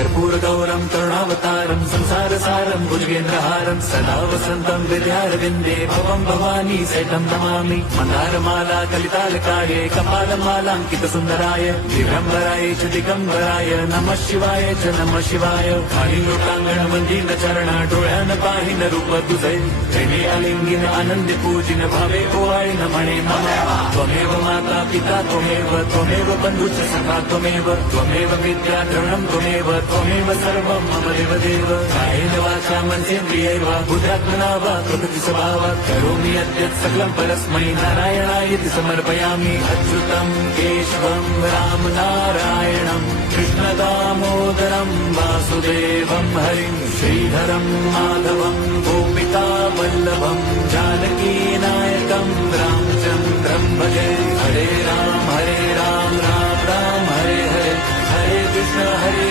कर्पूरगौरं करुणावतारं संसारसारं भुजगेन्द्रहारं सदा वसन्तं हृदयारविन्दे भवं भवानी सहितं नमामि मन्दारमाला कलितालकाये कपालमालाङ्कितसुन्दराय दिगम्बराय च दिगम्बराय नमः शिवाय च नमः शिवाय कालिलोकाङ्गण मन्दिर चरण डोळ्यान पाहिन रूप तुझे प्रेमे अलिंगिन आनंदी पूजिन भावे ओवाळिन म्हणे मम त्वमेव माता पिता त्वमेव बन्धुश्च सखा त्वमेव विद्या द्रवणं त्वमेव सर्वं मम देवदेव कायेन वाचा मनसेन्द्रियैव बुद्ध्यात्मना वा प्रकृति स्वभावात् करोमि यद्यत् सकलं परस्मै नारायणायति समर्पयामि अच्युतं केशवं राम नारायणं कृष्णदामोदरं वासुदेवं हरिं श्रीधरं माधवं गोपिका वल्लभं जानकीनायकं रामचन्द्रं भजे हरे राम राम राम हरे हरे हरे कृष्ण